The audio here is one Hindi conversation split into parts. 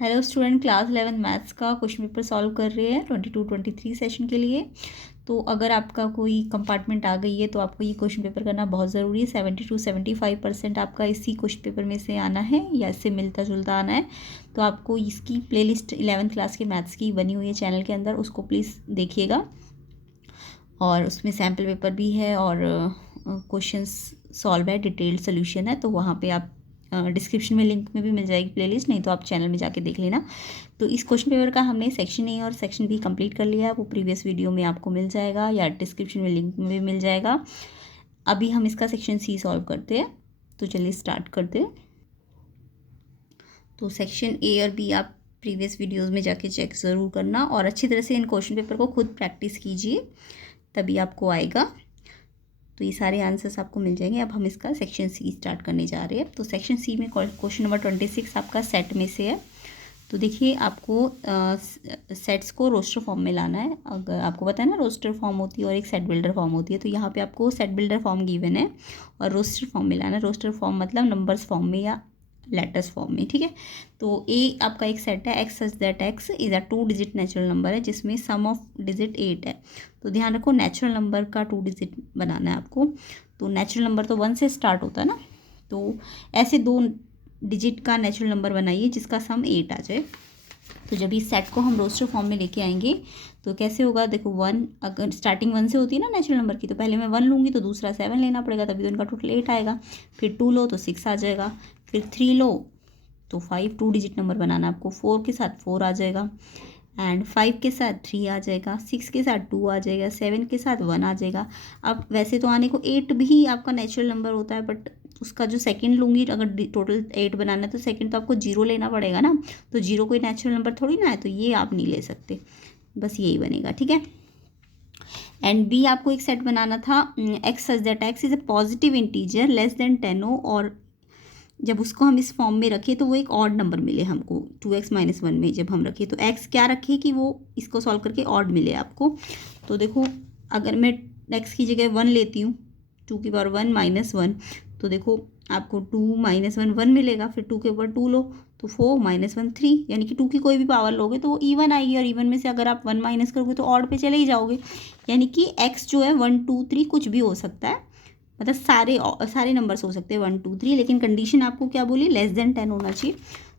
हेलो स्टूडेंट, क्लास 11 मैथ्स का क्वेश्चन पेपर सॉल्व कर रहे हैं 22-23 सेशन के लिए। तो अगर आपका कोई कंपार्टमेंट आ गई है तो आपको ये क्वेश्चन पेपर करना बहुत ज़रूरी है। 70-75% आपका इसी क्वेश्चन पेपर में से आना है या इससे मिलता जुलता आना है। तो आपको इसकी प्लेलिस्ट 11th क्लास के मैथ्स की बनी हुई है चैनल के अंदर, उसको प्लीज़ देखिएगा। और उसमें सैम्पल पेपर भी है और क्वेश्चंस सॉल्व है, डिटेल्ड सोल्यूशन है। तो वहाँ पे आप डिस्क्रिप्शन में लिंक में भी मिल जाएगी प्लेलिस्ट, नहीं तो आप चैनल में जाके देख लेना। तो इस क्वेश्चन पेपर का हमने सेक्शन ए और सेक्शन बी कंप्लीट कर लिया है, वो प्रीवियस वीडियो में आपको मिल जाएगा या डिस्क्रिप्शन में लिंक में भी मिल जाएगा। अभी हम इसका सेक्शन सी सॉल्व करते हैं, तो चलिए स्टार्ट करते हैं। तो सेक्शन ए और बी आप प्रीवियस वीडियोज़ में जाके चेक ज़रूर करना और अच्छी तरह से इन क्वेश्चन पेपर को खुद प्रैक्टिस कीजिए, तभी आपको आएगा। तो ये सारे आंसर्स आपको मिल जाएंगे। अब हम इसका सेक्शन सी स्टार्ट करने जा रहे हैं। तो सेक्शन सी में क्वेश्चन नंबर 26 आपका सेट में से है। तो देखिए, आपको सेट्स को रोस्टर फॉर्म में लाना है। अगर आपको पता है ना, रोस्टर फॉर्म होती है और एक सेट बिल्डर फॉर्म होती है। तो यहाँ पे आपको सेट बिल्डर फॉर्म गिवन है और रोस्टर फॉर्म में लाना है। रोस्टर फॉर्म मतलब नंबर्स फॉर्म में या लेटर्स फॉर्म में, ठीक है। तो ए आपका एक सेट है, x such that x is a 2 digit natural number है जिसमें सम ऑफ डिजिट 8 है। तो ध्यान रखो, नेचुरल नंबर का 2 डिजिट बनाना है आपको। तो नेचुरल नंबर तो 1 से स्टार्ट होता है ना, तो ऐसे 2 डिजिट का नेचुरल नंबर बनाइए जिसका सम 8 आ जाए। तो जब इस सेट को हम रोस्टर फॉर्म में लेके आएंगे तो कैसे होगा, देखो 1, अगर स्टार्टिंग 1 से होती है ना नेचुरल नंबर की, तो पहले मैं 1 लूँगी तो दूसरा 7 लेना पड़ेगा, तभी तो इनका टोटल 8 आएगा। फिर 2 लो तो 6 आ जाएगा, फिर 3 लो तो 5, 2 डिजिट नंबर बनाना है आपको। 4 के साथ 4 आ जाएगा एंड 5 के साथ 3 आ जाएगा, 6 के साथ 2 आ जाएगा, 7 के साथ 1 आ जाएगा। अब वैसे तो आने को 8 भी आपका नेचुरल नंबर होता है, बट उसका जो सेकंड लूँगी, अगर टोटल 8 बनाना है तो सेकंड तो आपको 0 लेना पड़ेगा ना। तो 0 कोई नेचुरल नंबर थोड़ी ना है, तो ये आप नहीं ले सकते, बस यही बनेगा, ठीक है। एंड बी आपको एक सेट बनाना था, x such that x is a positive integer less than 10 और जब उसको हम इस फॉर्म में रखें तो वो एक ऑड नंबर मिले हमको। 2x-1 में जब हम रखें तो x क्या रखें कि वो इसको सॉल्व करके ऑड मिले आपको। तो देखो, अगर मैं x की जगह 1 लेती हूँ, 2 की पावर 1 माइनस 1, तो देखो आपको 2 माइनस 1 1 मिलेगा। फिर 2 के ऊपर 2 लो तो 4 माइनस 1 3, यानी कि 2 की कोई भी पावर लोगे तो वो ईवन आएगी, और ईवन में से अगर आप 1 माइनस करोगे तो ऑड पे चले ही जाओगे। यानी कि x जो है 1 2 3 कुछ भी हो सकता है, मतलब सारे नंबर्स हो सकते हैं 1 2 3, लेकिन कंडीशन आपको क्या बोली, लेस देन 10 होना चाहिए।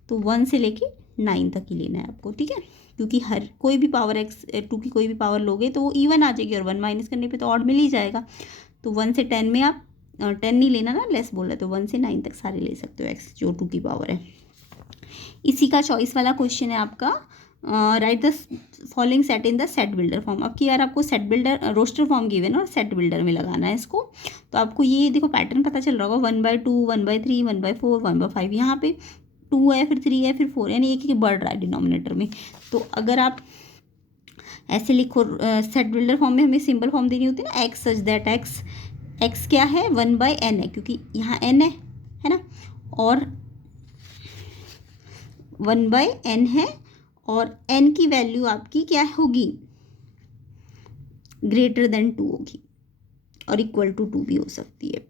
तो 1 से लेके 9 तक ही लेना है आपको, ठीक है। क्योंकि हर कोई भी पावर एक्स 2 की कोई भी पावर लोगे तो वो ईवन आ जाएगी, और 1 माइनस करने पे तो ऑड मिल ही जाएगा। तो 1 से 10 में आप 10 नहीं लेना ना, लेस बोल रहे, तो 1 से 9 तक सारे ले सकते हो एक्स जो 2 की पावर है। इसी का चॉइस वाला क्वेश्चन है आपका, write the following set in the set builder form. अब की बार आपको set builder roster form given है और सेट बिल्डर में लगाना है इसको। तो आपको ये देखो पैटर्न पता चल रहा होगा, 1/2 1/3 1/4 1/5, यहाँ पे 2 है, फिर 3 है, फिर 4, यानी एक बढ़ रहा है डिनोमिनेटर में। तो अगर आप ऐसे लिखो, सेट बिल्डर फॉर्म में हमें सिंबल फॉर्म देनी होती है ना, x such that x, x क्या है 1/n है, क्योंकि यहाँ n है ना, और 1/n है, और n की वैल्यू आपकी क्या होगी, ग्रेटर देन 2 होगी, और इक्वल टू 2 भी हो सकती है।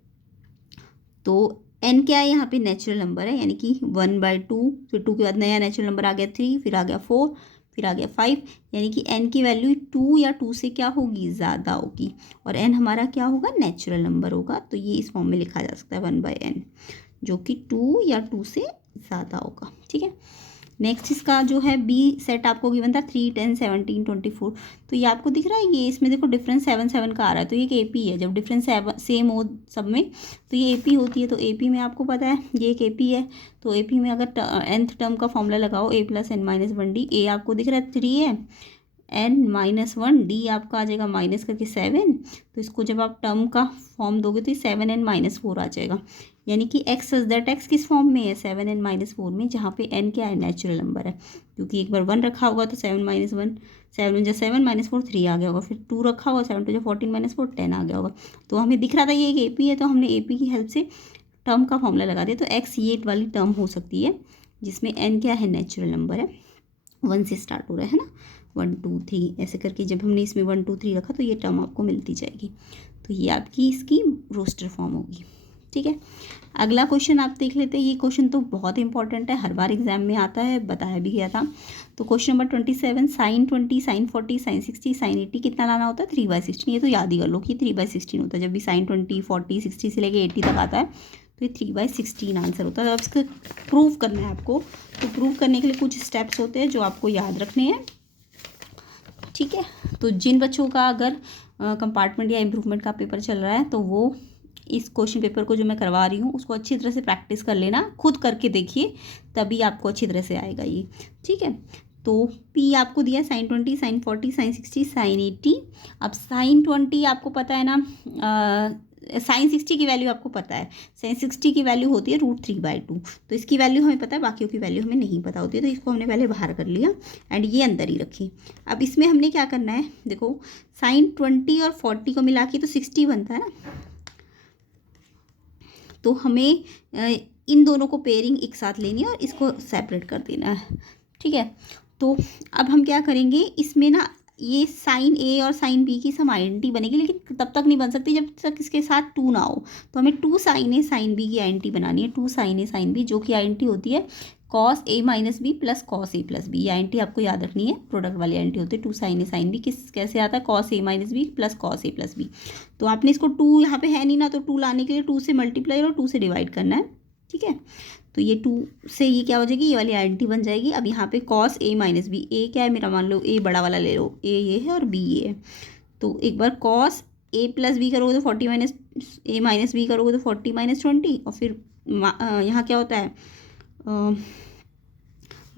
तो n क्या है, यहाँ पे नेचुरल नंबर है, यानी कि 1/2, फिर 2 के बाद नया नेचुरल नंबर आ गया 3, फिर आ गया 4, फिर आ गया 5, यानी कि n की वैल्यू 2 या 2 से क्या होगी, ज़्यादा होगी, और n हमारा क्या होगा, नेचुरल नंबर होगा। तो ये इस फॉर्म में लिखा जा सकता है 1/n, जो कि 2 या 2 से ज़्यादा होगा, ठीक है। नेक्स्ट इसका जो है बी सेट आपको गिवन था 3 10 17 24। तो ये आपको दिख रहा है, ये इसमें देखो डिफरेंस 7 7 का आ रहा है, तो ये एक एपी है। जब डिफरेंस सेम हो सब में तो ये एपी होती है। तो एपी में आपको पता है ये एक एपी है। तो एपी में अगर nth टर्म का फॉर्मूला लगाओ, a + n-1d, a आपको दिख रहा है 3 है, n-1, d आपका आ जाएगा माइनस करके 7। तो इसको जब आप टर्म का फॉर्म दोगे तो 7n-4 आ जाएगा, यानी कि एक्स सच दैट एक्स किस फॉर्म में है, 7n-4 में, जहाँ पे n क्या है, नेचुरल नंबर है। क्योंकि एक बार 1 रखा होगा तो 7 - 1, 7 × 7 - 4 3 आ गया होगा, फिर 2 रखा होगा, 7 × 2 14 - 4 10 आ गया होगा। तो हमें दिख रहा था ये एक एपी है, तो हमने एपी की हेल्प से टर्म का फॉर्मूला लगा दिया। तो एक्स ये वाली टर्म हो सकती है जिसमें n क्या है, नेचुरल नंबर है, 1 से स्टार्ट हो रहा है ना, 1 2 3 ऐसे करके जब हमने इसमें 1 2 3 रखा तो ये टर्म आपको मिलती जाएगी। तो ये आपकी इसकी रोस्टर फॉर्म होगी, ठीक है। अगला क्वेश्चन आप देख लेते हैं। ये क्वेश्चन तो बहुत इंपॉर्टेंट है, हर बार एग्जाम में आता है, बताया भी गया था। तो question number 27, sine 20, sine 40, sine 60, sine 80 कितना लाना होता है? 3/16। ये तो याद ही कर लो कि 3/16 होता है। जब भी साइन 20, 40, 60 से लेके 80 तक आता है तो ये 3/16 आंसर होता है। अब इसका प्रूव करना है आपको। तो प्रूव करने के लिए कुछ स्टेप्स होते हैं जो आपको याद रखने हैं, ठीक है। तो जिन बच्चों का अगर कंपार्टमेंट या इम्प्रूवमेंट का पेपर चल रहा है तो वो इस क्वेश्चन पेपर को जो मैं करवा रही हूँ उसको अच्छी तरह से प्रैक्टिस कर लेना, खुद करके देखिए, तभी आपको अच्छी तरह से आएगा ये, ठीक है। तो P आपको दिया साइन 20, साइन 40, साइन 60, साइन 80। अब साइन 20 आपको पता है ना, साइन 60 की वैल्यू आपको पता है। साइन 60 की वैल्यू होती है √3/2। तो इसकी वैल्यू हमें पता है, बाकियों की वैल्यू हमें नहीं पता होती है, तो इसको हमने पहले बाहर कर लिया एंड ये अंदर ही रखी। अब इसमें हमने क्या करना है, देखो साइन 20 और 40 को मिला के तो 60 बनता है ना, तो हमें इन दोनों को पेयरिंग एक साथ लेनी है और इसको सेपरेट कर देना है, ठीक है। तो अब हम क्या करेंगे, इसमें ना ये साइन ए और साइन बी की सम आइडेंटिटी बनेगी, लेकिन तब तक नहीं बन सकती जब तक इसके साथ 2 ना हो। तो हमें 2 साइन ए साइन बी की आइडेंटिटी बनानी है। 2 साइन ए साइन बी जो कि आइडेंटिटी होती है cos A minus B plus cos A plus B. ये आइडेंटिटी आपको याद रखनी है, प्रोडक्ट वाली आइडेंटिटी होती है। 2 साइन ए साइन बी किस कैसे आता है, cos A minus B plus cos A plus B. तो आपने इसको 2 यहाँ पे है नहीं ना, तो 2 लाने के लिए 2 से मल्टीप्लाई और 2 से डिवाइड करना है, ठीक है। तो ये 2 से ये क्या हो जाएगी, ये वाली आइडेंटिटी बन जाएगी। अब यहाँ पे कॉस ए माइनस बी, ए क्या है मेरा, मान लो ए बड़ा वाला ले लो, ए ये है और बी ये है। तो एक बार कॉस ए प्लस बी करोगे तो 40 माइनस ए माइनस बी करोगे तो 40 माइनस 20, और फिर यहाँ क्या होता है,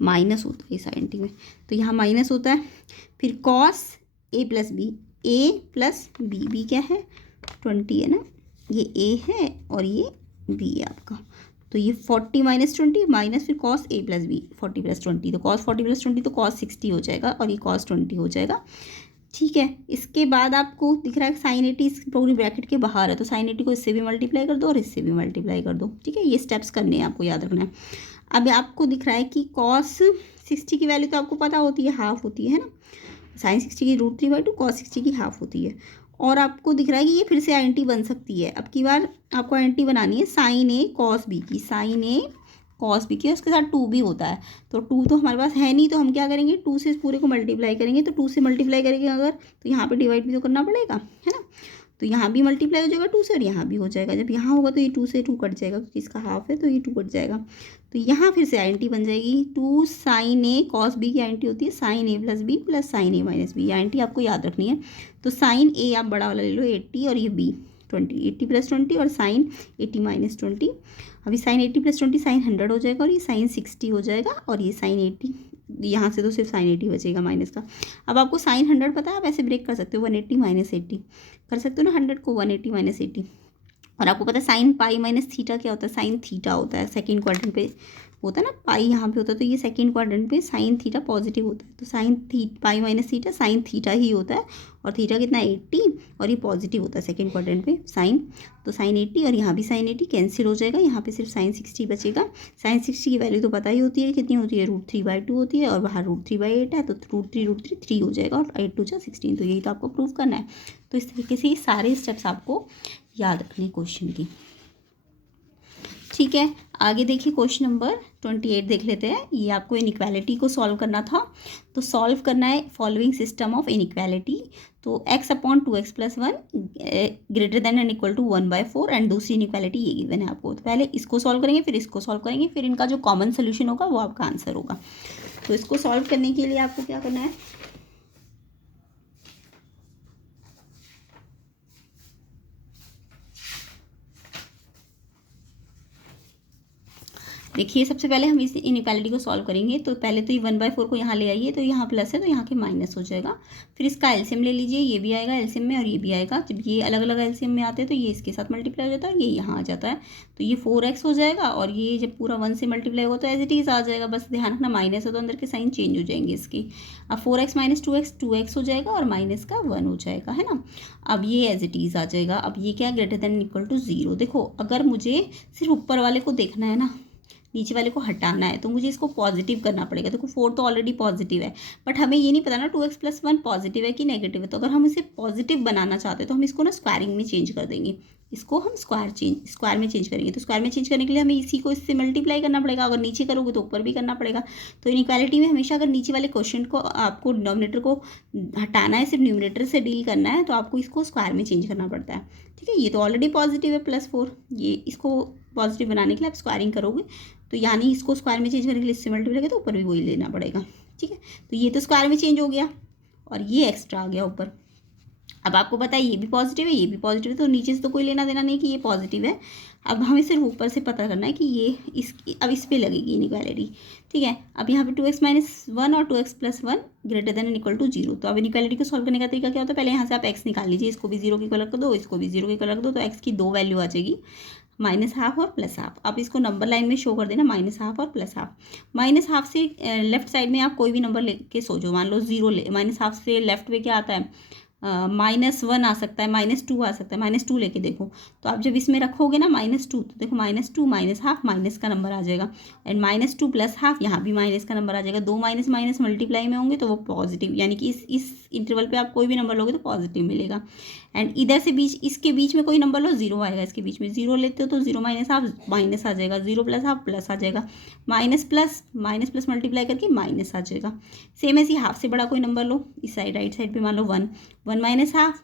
माइनस होता है इस आइडेंटिटी में, तो यहाँ माइनस होता है। फिर cos A plus B, A plus B, B क्या है 20 है ना, ये ए है और ये बी है आपका। तो ये 40 माइनस 20 माइनस फिर cos A plus B, 40 plus 20, तो कॉस 40 प्लस 20 तो कॉस 60 हो जाएगा और ये कॉस 20 हो जाएगा, ठीक है। इसके बाद आपको दिख रहा है साइन 80 इस पूरी ब्रैकेट के बाहर है, तो साइन 80 को इससे भी मल्टीप्लाई कर दो और इससे भी मल्टीप्लाई कर दो, ठीक है। ये स्टेप्स करने हैं, आपको याद रखना है। अब आपको दिख रहा है कि कॉस 60 की वैल्यू तो आपको पता होती है, हाफ होती है ना, साइन 60 की √3/2, कॉस 60 की हाफ होती है। और आपको दिख रहा है कि ये फिर से आइडेंटिटी बन सकती है। अब की बार आपको आइडेंटिटी बनानी है साइन ए कॉस बी की, साइन ए कॉस बी की, उसके साथ 2 भी होता है। तो 2 तो हमारे पास है नहीं, तो हम क्या करेंगे, 2 से इस पूरे को मल्टीप्लाई करेंगे। तो 2 से मल्टीप्लाई करेंगे अगर, तो यहाँ पे डिवाइड भी तो करना पड़ेगा, है ना। तो यहाँ भी मल्टीप्लाई हो जाएगा 2 से और यहाँ भी हो जाएगा। जब यहाँ होगा तो ये 2 से 2 कट जाएगा, क्योंकि इसका हाफ है तो ये 2 कट जाएगा। तो यहाँ फिर से आइडेंटिटी बन जाएगी 2 साइन ए कॉस बी की आइडेंटिटी होती है साइन ए प्लस बी प्लस साइन ए माइनस बी। आइडेंटिटी आपको याद रखनी है। तो साइन ए आप बड़ा वाला ले लो 80 और ये बी 20, 80 प्लस 20 और साइन 80 माइनस 20। अभी साइन 80 प्लस 20 साइन 100 हो जाएगा और ये साइन 60 हो जाएगा और ये साइन 80, यहाँ से तो सिर्फ साइन 80 बचेगा माइनस का। अब आपको साइन 100 पता है, आप ऐसे ब्रेक कर सकते हो 180 माइनस 80 कर सकते हो ना, 100 को 180 माइनस 80। और आपको पता है साइन पाई माइनस थीटा क्या होता है, साइन थीटा होता है। सेकंड क्वाड्रेंट पे होता है ना, पाई यहाँ पे होता है, तो ये सेकंड क्वाड्रेंट पे साइन थीटा पॉजिटिव होता है। तो sine pi minus theta sine theta ही होता है, और थीटा कितना 80 और ये पॉजिटिव होता है सेकंड क्वाड्रेंट पे साइन। तो साइन 80 और यहाँ भी साइन 80 कैंसिल हो जाएगा, यहाँ पे सिर्फ साइन 60 बचेगा। साइन 60 की वैल्यू तो पता ही होती है कितनी होती है, √3/2 होती है, और बाहर √3/8 है, तो √3 3 हो जाएगा और 8 2 16। तो यही तो आपको प्रूव करना है। तो इस तरीके से ये सारे स्टेप्स आपको याद रखने क्वेश्चन की, ठीक है। आगे देखिए क्वेश्चन नंबर 28 देख लेते हैं। ये आपको इनइक्वालिटी को सॉल्व करना था। तो सॉल्व करना है फॉलोइंग सिस्टम ऑफ इनइक्वालिटी। तो x/2x + 1 greater than and equal to 1/4 एंड दूसरी इनइक्वालिटी ये गिवन है आपको। तो पहले इसको सॉल्व करेंगे, फिर इसको सॉल्व करेंगे, फिर इनका जो कॉमन सोल्यूशन होगा वो आपका आंसर होगा। तो इसको सॉल्व करने के लिए आपको क्या करना है, देखिए सबसे पहले हम इस इनइक्वालिटी को सॉल्व करेंगे। तो पहले तो ये 1/4 को यहाँ ले आइए, तो यहाँ प्लस है तो यहाँ के माइनस हो जाएगा। फिर इसका एलसीएम ले लीजिए, ये भी आएगा एलसीएम में और ये भी आएगा। जब ये अलग अलग एलसीएम में आते हैं तो ये इसके साथ मल्टीप्लाई हो जाता है, ये यहाँ आ जाता है, तो ये 4x हो जाएगा। और ये जब पूरा 1 से मल्टीप्लाई होगा तो एज इट इज़ आ जाएगा। बस ध्यान रखना माइनस है तो अंदर के साइन चेंज हो जाएंगे इसके। अब 4x माइनस 2x 2x हो जाएगा और माइनस का 1 हो जाएगा, है ना। अब ये एज इट इज़ आ जाएगा। अब ये क्या, ग्रेटर देन इक्वल टू 0। देखो अगर मुझे सिर्फ ऊपर वाले को देखना है ना, नीचे वाले को हटाना है, तो मुझे इसको पॉजिटिव करना पड़ेगा। देखो 4 तो ऑलरेडी पॉजिटिव है, बट हमें ये नहीं पता ना 2x + 1 पॉजिटिव है कि नेगेटिव है। तो अगर हम इसे पॉजिटिव बनाना चाहते हैं तो हम इसको ना स्क्वायरिंग में चेंज कर देंगे। इसको हम स्क्वायर में चेंज करेंगे। तो स्क्वायर में चेंज करने के लिए हमें इसी को इससे मल्टीप्लाई करना पड़ेगा, अगर नीचे करोगे तो ऊपर भी करना पड़ेगा। तो इनइक्वालिटी में हमेशा अगर नीचे वाले क्वेश्चन को आपको डिनोमिनेटर को हटाना है, सिर्फ न्यूमरेटर से डील करना है, तो आपको इसको स्क्वायर में चेंज करना पड़ता है। ठीक है, ये तो ऑलरेडी पॉजिटिव है +4, ये इसको पॉजिटिव बनाने के लिए आप स्क्वायरिंग करोगे, तो यानी इसको स्क्वायर में चेंज करने के लिए इससे मल्टीप्लाई तो ऊपर भी वही लेना पड़ेगा। ठीक है, तो ये तो स्क्वायर में चेंज हो गया और ये एक्स्ट्रा आ गया ऊपर। अब आपको पता है ये भी पॉजिटिव है, ये भी पॉजिटिव है, तो नीचे से तो कोई लेना देना नहीं कि ये पॉजिटिव है। अब हमें सिर्फ ऊपर से पता करना है कि ये अब इस पे लगेगी इनइक्वालिटी। ठीक है, अब यहाँ पे 2x - 1 और 2x + 1 > 0। तो अब इनइक्वालिटी को सॉल्व करने का तरीका क्या होता है, पहले यहाँ से आप x निकाल लीजिए, इसको भी 0 के इक्वल रख दो, इसको भी 0 के इक्वल रख दो, तो x की 2 वैल्यू आ जाएगी, -½ और +½ आप इसको नंबर लाइन में शो कर देना, -½ और +½ -½ से लेफ्ट साइड में आप कोई भी नंबर लेके सोचो, मान लो 0 -½ से लेफ्ट में क्या आता है, -1 आ सकता है, -2 आ सकता है, -2 लेके देखो। तो आप जब इसमें रखोगे ना -2, तो देखो -2 -½ माइनस का नंबर आ जाएगा, एंड -2 +½ यहाँ भी माइनस का नंबर आ जाएगा। दो माइनस माइनस मल्टीप्लाई में होंगे तो वो पॉजिटिव, यानी कि इस इंटरवल पे आप कोई भी नंबर लोगे तो पॉजिटिव मिलेगा। एंड इधर से इसके बीच में कोई नंबर लो, 0 आएगा, इसके बीच में 0 लेते हो तो 0 -½ माइनस आ जाएगा, 0 +½ प्लस आ जाएगा, माइनस प्लस मल्टीप्लाई करके माइनस आ जाएगा। सेम ऐसे हाफ से बड़ा कोई नंबर लो, इस साइड राइट साइड पे मान लो 1 -½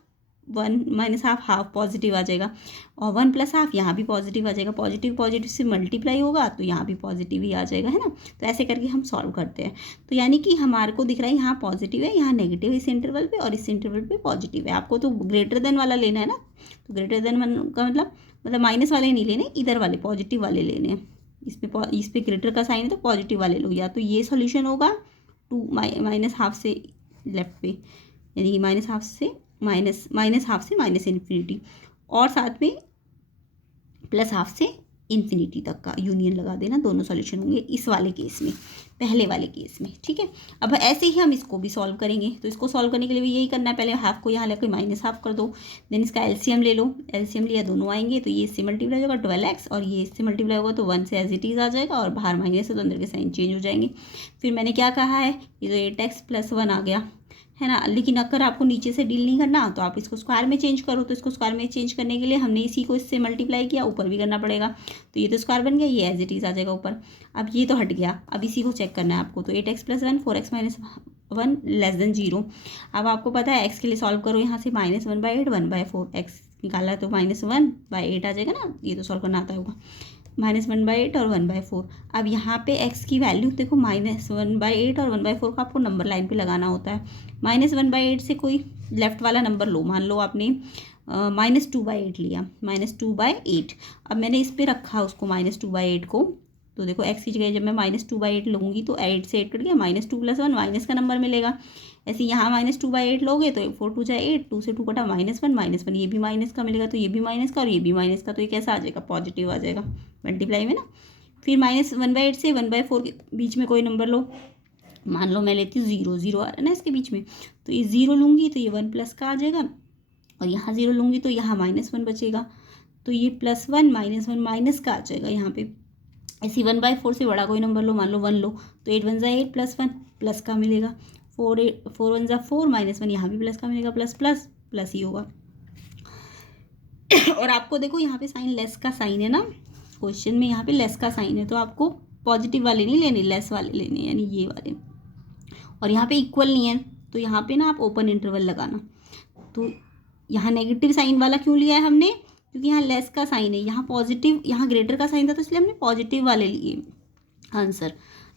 हाफ पॉजिटिव आ जाएगा, और 1 +½ यहाँ भी पॉजिटिव आ जाएगा, पॉजिटिव से मल्टीप्लाई होगा तो यहाँ भी पॉजिटिव ही आ जाएगा, है ना। तो ऐसे करके हम सॉल्व करते हैं। तो यानी कि हमारे को दिख रहा है यहाँ पॉजिटिव है, यहाँ नेगेटिव है इस इंटरवल पे, और इस इंटरवल पे पॉजिटिव है। आपको तो ग्रेटर देन वाला लेना है ना, तो ग्रेटर देन का मतलब माइनस वाले नहीं लेने, इधर वाले पॉजिटिव वाले लेने हैं। इस पे ग्रेटर का साइन है तो पॉजिटिव वाले लो, या तो ये सोल्यूशन होगा -½ से लेफ्ट पे, यानी कि -½ से -½ से -∞, और साथ में +½ से इन्फिनिटी तक का यूनियन लगा देना, दोनों सॉल्यूशन होंगे इस वाले केस में, पहले वाले केस में। ठीक है, अब ऐसे ही हम इसको भी सॉल्व करेंगे। तो इसको सॉल्व करने के लिए भी यही करना है, पहले हाफ को यहाँ लेकर -½ कर दो, देन इसका एलसीएम ले लो, एलसीएम लिया दोनों आएंगे, तो ये इससे मल्टीप्लाई होगा 12x, और ये इससे मल्टीप्लाई होगा तो 1 से एज इट इज़ आ जाएगा, और बाहर माइनस है तो अंदर के साइन चेंज हो जाएंगे। फिर मैंने क्या कहा है, ये तो 8x + 1 आ गया, है ना। लेकिन अगर आपको नीचे से डील नहीं करना तो आप इसको स्क्वायर में चेंज करो, तो इसको स्क्वायर में चेंज करने के लिए हमने इसी को इससे मल्टीप्लाई किया, ऊपर भी करना पड़ेगा, तो ये तो स्क्वायर बन गया, ये एज इट इज़ आ जाएगा ऊपर। अब ये तो हट गया, अब इसी को चेक करना है आपको, तो 8x + 1 4x - 1 < 0। अब आपको पता है x के लिए सॉल्व करो, यहाँ से -1/8 1/4, x निकाला है तो -1/8 आ जाएगा ना, ये तो सॉल्व करना आता होगा, -1/8 और 1/4। अब यहाँ पे x की वैल्यू देखो, -1/8 और 1/4 का आपको नंबर लाइन पे लगाना होता है। -1/8 से कोई लेफ्ट वाला नंबर लो, मान लो आपने -2/8 लिया, -2/8। अब मैंने इस पे रखा उसको -2/8 को, तो देखो x की जगह जब मैं -2/8 लूँगी तो 8 से 8 कट गया, -2 + 1 माइनस का नंबर मिलेगा। ऐसे यहाँ -2/8 लोगे तो 4 2 = 8, 2 से 2 कटा -1 ये भी माइनस का मिलेगा, तो ये भी माइनस का और ये भी माइनस का, तो ये कैसा आ जाएगा, पॉजिटिव आ जाएगा मल्टीप्लाई में ना। फिर -1/8 से 1/4 के बीच में कोई नंबर लो, मान लो मैं लेती हूँ 0, 0 आ रहा है ना इसके बीच में, तो ये 0 लूँगी तो ये 1 प्लस का आ जाएगा, और यहाँ 0 लूँगी तो यहाँ -1 बचेगा, तो ये +1 -1 माइनस का आ जाएगा यहाँ पे। ऐसे 1/4 से बड़ा कोई नंबर लो, मान लो 1 लो, तो 8 1 = 8 + 1 प्लस का मिलेगा, 4 1 = 4 -1 यहाँ भी प्लस का मिलेगा, प्लस ही होगा। और आपको देखो यहाँ पे साइन लेस का साइन है ना, क्वेश्चन में यहाँ पे लेस का साइन है, तो आपको पॉजिटिव वाले नहीं लेने, लेस वाले लेने, यानी ये वाले। और यहाँ पे इक्वल नहीं है, तो यहाँ पे ना आप ओपन इंटरवल लगाना। तो यहाँ नेगेटिव साइन वाला क्यों लिया है हमने, क्योंकि यहाँ लेस का साइन है, यहाँ पॉजिटिव, यहाँ ग्रेटर का साइन था, तो इसलिए हमने पॉजिटिव वाले लिए आंसर।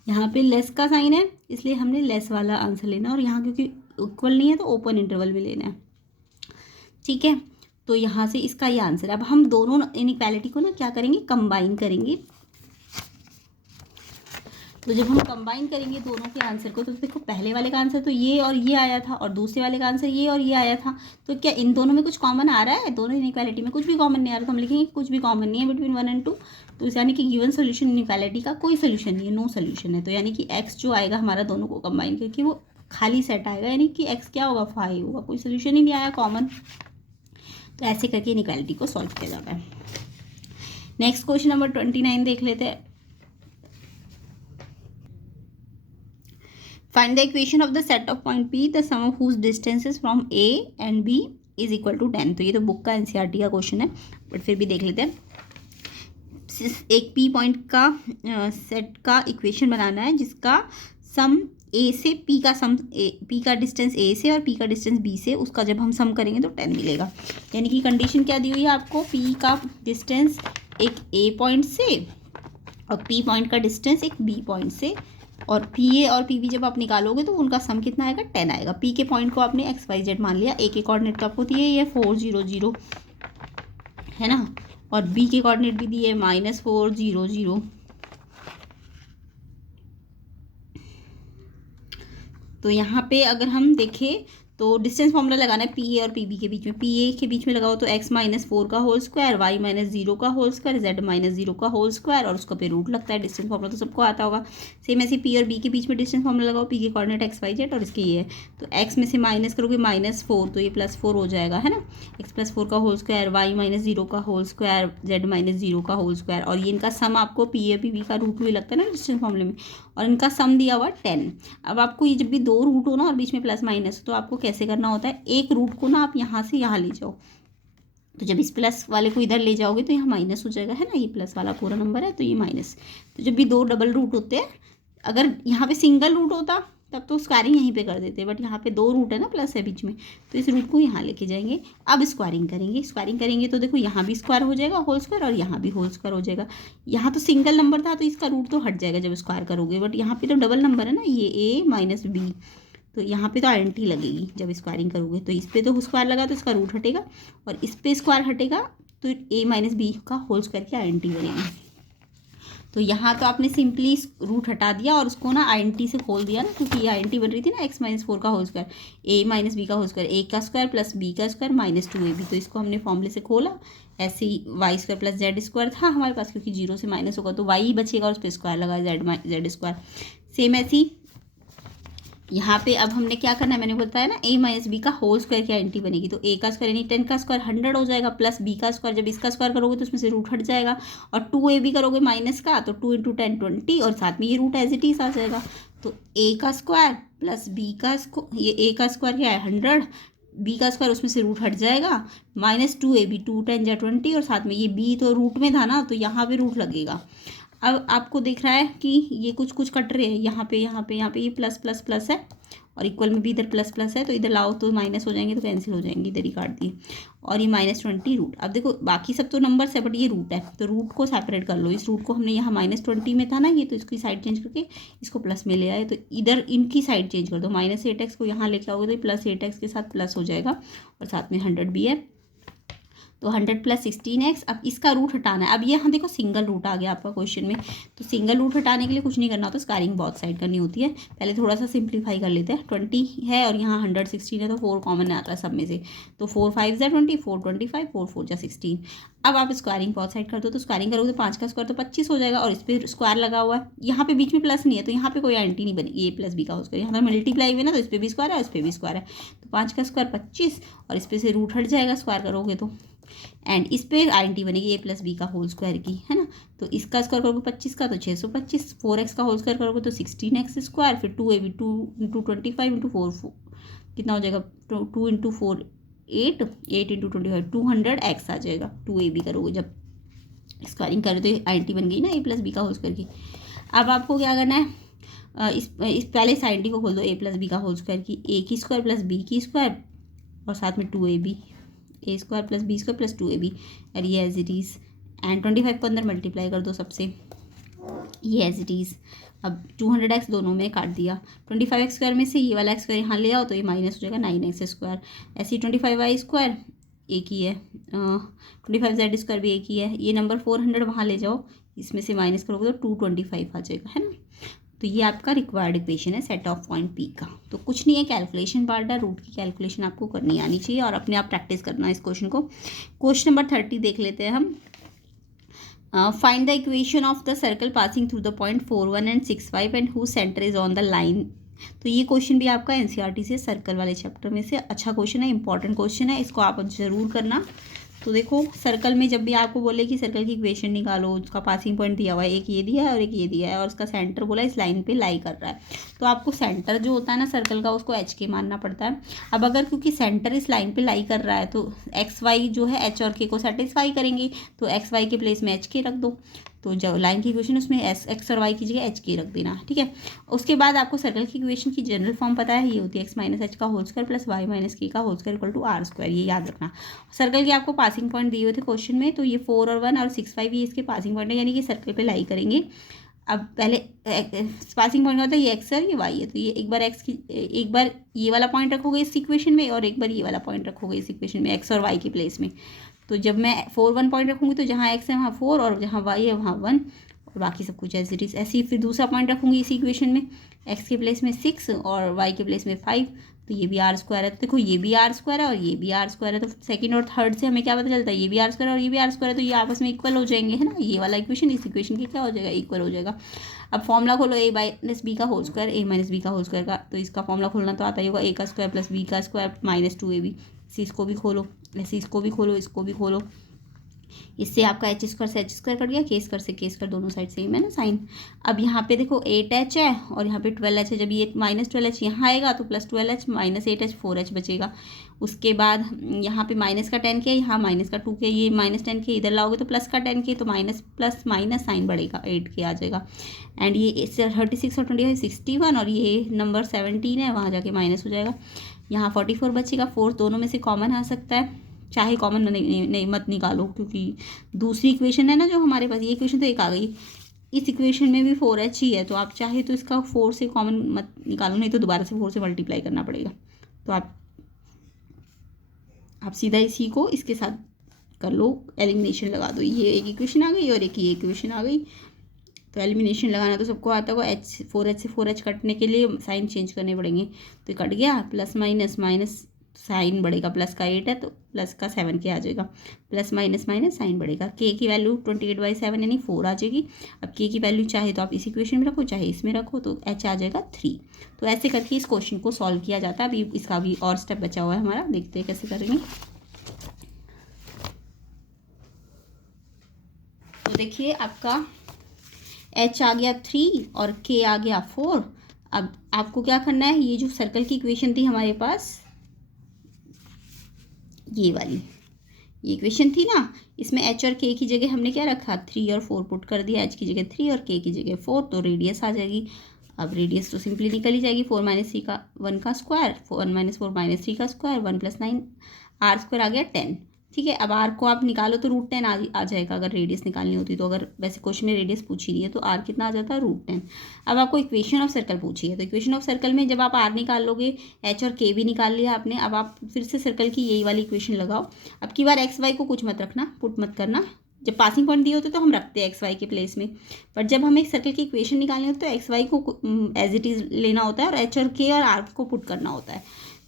यहाँ पे लेस का साइन है इसलिए हमने लेस वाला आंसर लेना, और यहाँ क्योंकि इक्वल नहीं है तो ओपन इंटरवल में लेना है। ठीक है, तो यहाँ से इसका ये आंसर है। अब हम दोनों इनइक्वालिटी को ना क्या करेंगे, कंबाइन करेंगे। तो जब हम कंबाइन करेंगे दोनों के आंसर को, तो देखो पहले वाले का आंसर तो ये और ये आया था, और दूसरे वाले का आंसर ये और ये आया था, तो क्या इन दोनों में कुछ कॉमन आ रहा है, दोनों इनइक्वालिटी में कुछ भी कॉमन नहीं आ रहा, तो हम लिखेंगे कुछ भी कॉमन नहीं है बिटवीन 1 और 2। तो यानी कि गिवन सोल्यूशन इनइक्वालिटी का कोई सोल्यूशन नहीं है, नो सोल्यूशन है। तो यानी कि x जो आएगा हमारा दोनों को कंबाइन करके वो खाली सेट आएगा, यानी कि x क्या होगा, 5 होगा, कोई सोल्यूशन ही नहीं आया कॉमन। तो ऐसे करके इनइक्वालिटी को सॉल्व किया जाता है। नेक्स्ट क्वेश्चन नंबर 29 देख लेते हैं। Find the equation of the set of point P, the sum of whose distances from A and B is equal to 10। तो ये तो बुक का एनसीईआरटी का क्वेश्चन है, बट फिर भी देख लेते हैं। एक पी पॉइंट का सेट का इक्वेशन बनाना है जिसका सम ए से पी का सम, पी का डिस्टेंस ए से और पी का डिस्टेंस बी से, उसका जब हम सम करेंगे तो 10 मिलेगा। यानी कि कंडीशन क्या दी हुई है आपको, पी का डिस्टेंस एक ए पॉइंट से और पी पॉइंट का डिस्टेंस एक बी पॉइंट से, और पी ए और पी बी जब आप निकालोगे तो उनका सम कितना आएगा, 10 आएगा। पी के पॉइंट को आपने एक्स वाई जेड मान लिया, ए के कोऑर्डिनेट तो आपको दिए ये 4 0 0 है ना, और बी के कोऑर्डिनेट भी दिए -4 0 0। तो यहाँ पे अगर हम देखें तो डिस्टेंस फॉर्मूला लगाना है पी ए और पी बी के बीच में। पी ए के बीच में लगाओ तो x -4 का होल स्क्वायर, y -0 का होल स्क्वायर, z -0 का होल स्क्वायर, और उसका पे रूट लगता है। डिस्टेंस फॉर्मूला तो सबको आता होगा। सेम ऐसे पी और बी के बीच में डिस्टेंस फॉर्मूला लगाओ, पी के कोऑर्डिनेट x y z और इसके ये है, तो x में से माइनस करोगे -4 तो ये +4 हो जाएगा, है ना। x +4 का होल स्क्वायर, y -0 का होल स्क्वायर, z -0 का होल स्क्वायर, और ये इनका सम आपको पी ए पी बी का रूट भी लगता है ना डिस्टेंस फॉर्मूले में, और इनका सम दिया हुआ 10। अब आपको ये जब भी दो रूट हो ना और बीच में प्लस माइनस, तो आपको कैसे करना होता है, एक रूट को ना आप यहाँ से यहाँ ले जाओ, तो जब इस प्लस वाले को इधर ले जाओगे तो यहाँ माइनस हो जाएगा, है ना। ये प्लस वाला पूरा नंबर है तो ये माइनस। तो जब भी दो डबल रूट होते हैं, अगर यहाँ पे सिंगल रूट होता तब तो स्क्वायरिंग यहीं पे कर देते, बट यहाँ पे दो रूट है ना, प्लस है बीच में, तो इस रूट को यहाँ लेके जाएंगे। अब स्क्वायरिंग करेंगे, स्क्वायरिंग करेंगे तो देखो यहाँ भी स्क्वायर हो जाएगा होल स्क्वायर, और यहाँ भी होल स्क्वायर हो जाएगा। यहाँ तो सिंगल नंबर था तो इसका रूट तो हट जाएगा जब स्क्वायर करोगे, बट यहाँ पे तो डबल नंबर है ना, ये ए माइनस बी, तो यहाँ पे तो आइडेंटिटी लगेगी जब स्क्वायरिंग करोगे। तो इस पर तो स्क्वायर लगा तो इसका रूट हटेगा, और इस पर स्क्वायर हटेगा तो ए माइनस बी का होल स्क्वायर की आइडेंटिटी बनेगी। तो यहाँ तो आपने सिंपली रूट हटा दिया और उसको ना आइडेंटिटी से खोल दिया ना, क्योंकि ये आइडेंटिटी बन रही थी ना x -4 का whole square, a minus B का होल स्क्वायर, a का स्क्वायर प्लस b का स्क्वायर -2ab। तो इसको हमने फॉर्मूले से खोला, ऐसे ही y square plus z square था हमारे पास, क्योंकि 0 से माइनस होगा तो y ही बचेगा और उस पर स्क्वायर लगा z स्क्वायर। सेम ऐसी यहाँ पे अब हमने क्या करना है, मैंने बताया ना, a माइनस बी का होल स्क्वायर की आइडेंटिटी बनेगी। तो a का स्क्वायर यानी 10 का स्क्वायर 100 हो जाएगा, प्लस b का स्क्वायर, जब इसका स्क्वायर करोगे तो उसमें से रूट हट जाएगा, और 2ab करोगे माइनस का तो 2 × 10 20, और साथ में ये रूट एज इट इज आ जाएगा। तो a का स्क्वायर प्लस b का स्क्वायर, ये a का स्क्वायर क्या है 100, b का स्क्वायर उसमें से रूट हट जाएगा, -2ab 2 10 × 20, और साथ में ये b तो रूट में था ना तो यहाँ पे रूट लगेगा। अब आपको दिख रहा है कि ये कुछ कुछ कट रहे हैं, यहाँ पे ये प्लस प्लस प्लस है, और इक्वल में भी इधर प्लस प्लस है, तो इधर लाओ तो माइनस हो जाएंगे, तो कैंसिल हो जाएंगे, इधर ही काट दिए, और ये -20 रूट। अब देखो बाकी सब तो नंबर्स है बट ये रूट है, तो रूट को सेपरेट कर लो। इस रूट को हमने यहाँ -20 में था ना ये, तो इसकी साइड चेंज करके इसको प्लस में ले आए, तो इधर इनकी साइड चेंज कर दो, -8x को यहाँ लेके आओगे तो +8x के साथ प्लस हो जाएगा, और साथ में 100 भी है, तो 100 + 16x। अब इसका रूट हटाना है। अब ये यहाँ देखो सिंगल रूट आ गया आपका क्वेश्चन में, तो सिंगल रूट हटाने के लिए कुछ नहीं करना होता, स्क्वायरिंग बहुत साइड करनी होती है। पहले थोड़ा सा सिंप्लीफाई कर लेते हैं। 20 है और यहाँ 116 है, तो 4 कॉमन आता है सब में से, तो 4 5 = 20, 4 25, 4 4 = 16। अब आप स्क्वायरिंग बहुत साइड कर दो, तो स्क्वायरिंग करोगे तो 5 का स्क्वायर तो 25 हो जाएगा, और इस पर स्क्वायर लगा हुआ है, यहाँ पे बीच में प्लस नहीं है तो यहाँ पे कोई आइडेंटिटी नहीं बनेगी, ए प्लस बी का हो स्क्वायर, यहाँ पर मल्टीप्लाई हुई ना, तो इस पर भी स्क्वायर है, इस पर भी स्क्वायर है, तो 5 का स्क्वायर 25, और इस पर से रूट हट जाएगा स्क्वायर करोगे तो, एंड इस पे आइडेंटिटी बनेगी a + b का होल स्क्वायर की, है ना। तो इसका स्क्वायर करोगे 25 का तो 625, 4x का होल स्क्वायर करोगे तो 16x स्क्वायर, फिर 2ab 2 × 25 × 4 कितना हो जाएगा, 2 × 4 8, 8 × 25 200x आ जाएगा। 2ab करोगे जब स्क्वायरिंग करो तो आइडेंटिटी बन गई ना a + b का होल स्क्वायर की। अब आपको क्या करना है, इस पहले इस आइडेंटिटी को खोल दो, a + b का होल स्क्वायर की, a की स्क्वायर प्लस b की स्क्वायर, और साथ में 2ab, a square plus b square plus 2ab, और ये एज इट इज़, एंड 25 को अंदर मल्टीप्लाई कर दो सबसे, ये एज इट इज़। अब 200x दोनों में काट दिया, 25x स्क्वायर में से ये वाला x स्क्वायर यहाँ ले आओ तो ये माइनस हो जाएगा 9x स्क्वायर, ऐसे ही 25y स्क्वायर एक ही है, 25z स्क्वायर भी एक ही है, ये नंबर 400 वहाँ ले जाओ, इसमें से माइनस करोगे तो 225 आ जाएगा, है ना। तो ये आपका रिक्वायर्ड इक्वेशन है सेट ऑफ पॉइंट पी का। तो कुछ नहीं है, कैलकुलेशन पार्ट है, रूट की कैलकुलेशन आपको करनी आनी चाहिए और अपने आप प्रैक्टिस करना है इस क्वेश्चन को। क्वेश्चन नंबर 30 देख लेते हैं हम। Find the equation of the circle passing through the point 4 1 and 6 5 and who centre is on the line. तो ये क्वेश्चन भी आपका एनसीईआरटी से सर्कल वाले चैप्टर में से अच्छा क्वेश्चन है, इंपॉर्टेंट क्वेश्चन है, इसको आप जरूर करना। तो देखो सर्कल में जब भी आपको बोले कि सर्कल की इक्वेशन निकालो, उसका पासिंग पॉइंट दिया हुआ है, एक ये दिया है और एक ये दिया है, और उसका सेंटर बोला इस लाइन पे लाई कर रहा है, तो आपको सेंटर जो होता है ना सर्कल का उसको एच के मानना पड़ता है। अब अगर क्योंकि सेंटर इस लाइन पे लाई कर रहा है तो एक्स वाई जो है एच और के को सेटिस्फाई करेंगे, तो एक्स वाई के प्लेस में एच के रख दो, तो जो लाइन की इक्वेशन उसमें एक्स और वाई की जगह एच के रख देना, ठीक है। उसके बाद आपको सर्कल की इक्वेशन की जनरल फॉर्म पता है, ये होती है एक्स माइनस एच का whole square plus Y minus K का whole square equal to R square, ये याद रखना। सर्कल के आपको पासिंग पॉइंट दिए हुए थे क्वेश्चन में, तो ये 4 और 1 और 6 5 ये इसके पासिंग पॉइंट है, यानी कि सर्कल पे लाई करेंगे। अब पहले पासिंग पॉइंट होता है ये एक्स है और ये वाई है, तो ये एक बार ये वाला पॉइंट रखोगे इस इक्वेशन में और एक बार ये वाला पॉइंट रखोगे इस इक्वेशन में एक्स और वाई के प्लेस में। तो जब मैं 4 1 पॉइंट रखूँगी तो जहाँ एक्स है वहाँ 4 और जहाँ वाई है वहाँ 1 और बाकी सब कुछ एज इट इज़। ऐसे ही फिर दूसरा पॉइंट रखूँगी इसी इक्वेशन में, एक्स के प्लेस में 6 और वाई के प्लेस में 5, तो ये भी आर स्क्वायर है। तो देखो ये भी आर स्क्वायर है और ये भी आर स्क्वायर है, तो सेकंड और थर्ड से हमें क्या पता चलता है, ये भी आर स्क्वायर और ये भी आर स्क्वायर है, तो ये आपस में इक्वल हो जाएंगे, है ना। ये वाला इक्वेशन इस इक्वेशन की क्या हो जाएगा, इक्वल हो जाएगा। अब फॉर्मूला खोलो ए माइनस बी का होल स्क्वायर, ए माइनस बी का होल स्क्वायर का, तो इसका फॉर्मूला खोलना तो आता ही होगा, ए का स्क्वायर प्लस बी का स्क्वायर माइनस 2ab। इसको भी खोलो, ऐसे इसको भी खोलो, इसको भी खोलो, इससे आपका एच स्क्वायर से एच स्क्वायर कट गया, के स्क्वायर से के स्क्वायर, दोनों साइड सेम है ना साइन। अब यहाँ पे देखो 8h है और यहाँ पे 12h है, जब ये माइनस 12h यहाँ आएगा तो plus 12h minus 8h 4h बचेगा। उसके बाद यहाँ पे माइनस का 10k, यहाँ माइनस का 2k, ये माइनस 10k इधर लाओगे तो प्लस का 10k, तो माइनस प्लस माइनस साइन बढ़ेगा, 8k आ जाएगा। एंड ये 36 और 25 61 और ये नंबर 17 है, वहाँ जाके माइनस हो जाएगा। यहाँ 44 बचेगा, 4 दोनों में से कॉमन आ सकता है, चाहे कॉमन नहीं मत निकालो, क्योंकि दूसरी इक्वेशन है ना जो हमारे पास, ये इक्वेशन तो एक आ गई, इस इक्वेशन में भी 4h ही है, तो आप चाहे तो इसका 4 से कॉमन मत निकालो, नहीं तो दोबारा से 4 से मल्टीप्लाई करना पड़ेगा। तो आप सीधा इसी को इसके साथ कर लो, एलिमिनेशन लगा दो, ये एक इक्वेशन आ गई और एक ये इक्वेशन आ गई। तो एलिमिनेशन लगाना तो सबको आता होगा, 4h से 4h कटने के लिए साइन चेंज करने पड़ेंगे, तो कट गया, प्लस माइनस माइनस साइन बढ़ेगा, प्लस का 8 है तो प्लस का 7k आ जाएगा, प्लस माइनस माइनस साइन बढ़ेगा, k की वैल्यू 28/7 यानी 4 आ जाएगी। अब k की वैल्यू चाहे तो आप इस इक्वेशन में रखो चाहे इसमें रखो, तो h आ जाएगा 3। तो ऐसे करके इस क्वेश्चन को सॉल्व किया जाता है। अभी इसका भी और स्टेप बचा हुआ है हमारा, देखते हैं कैसे करेंगे। तो देखिए आपका h आ गया 3 और k आ गया 4। अब आपको क्या करना है, ये जो सर्कल की इक्वेशन थी हमारे पास, ये वाली ये इक्वेशन थी ना, इसमें h और k की जगह हमने क्या रखा, 3 और 4 पुट कर दिया, h की जगह 3 और k की जगह 4, तो रेडियस आ जाएगी। अब रेडियस तो सिंपली निकल ही जाएगी, 4 - 3 का 1 का स्क्वायर, 1 - 4 - 3 का स्क्वायर, 1 + 9 आर स्क्वायर आ गया 10, ठीक है। अब आर को आप निकालो तो √10 आ जाएगा, अगर रेडियस निकालनी होती तो। अगर वैसे क्वेश्चन में रेडियस पूछी रही है तो आर कितना आ जाता है, √10। अब आपको इक्वेशन ऑफ सर्कल पूछी है, तो इक्वेशन ऑफ सर्कल में जब आप आर निकाल लोगे, एच और के भी निकाल लिया आपने, अब आप फिर से सर्कल की यही वाली इक्वेशन लगाओ। अब की बार एक्स वाई को कुछ मत रखना, पुट मत करना, जब पासिंग पॉइंट दिए होते तो हम रखते हैं एक्स वाई के प्लेस में, पर जब हमें एक सर्कल की इक्वेशन निकालनी होती है तो एक्स वाई को एज इट इज़ लेना होता है और एच और के और आर को पुट करना होता है।